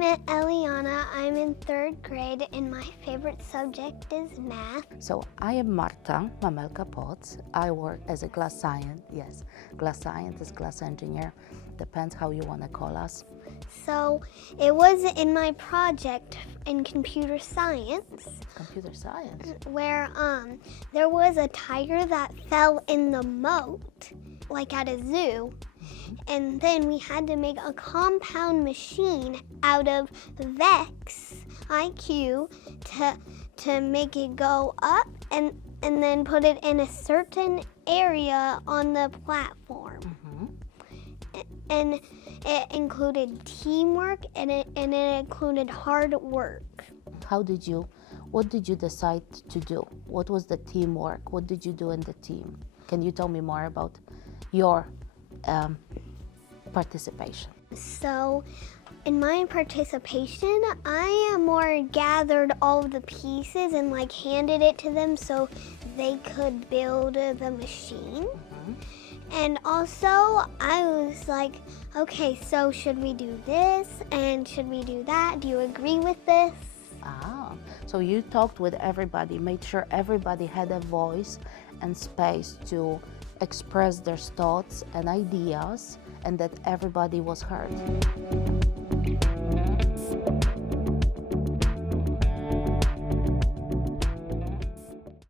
I'm Eliana. I'm in 3rd grade and my favorite subject is math. So I am Marta Mamelka Potts. I work as a glass scientist, glass engineer, depends how you want to call us. So it was in my project in computer science. Computer science? Where there was a tiger that fell in the moat, like at a zoo. And then we had to make a compound machine out of VEX IQ to make it go up and then put it in a certain area on the platform. And it included teamwork and it included hard work. What did you decide to do? What was the teamwork? What did you do in the team? Can you tell me more about your participation? So in my participation, I more gathered all of the pieces and like handed it to them so they could build the machine. And also I was like, okay, so should we do this and should we do that? Do you agree with this? So you talked with everybody, made sure everybody had a voice and space to express their thoughts and ideas, and that everybody was heard.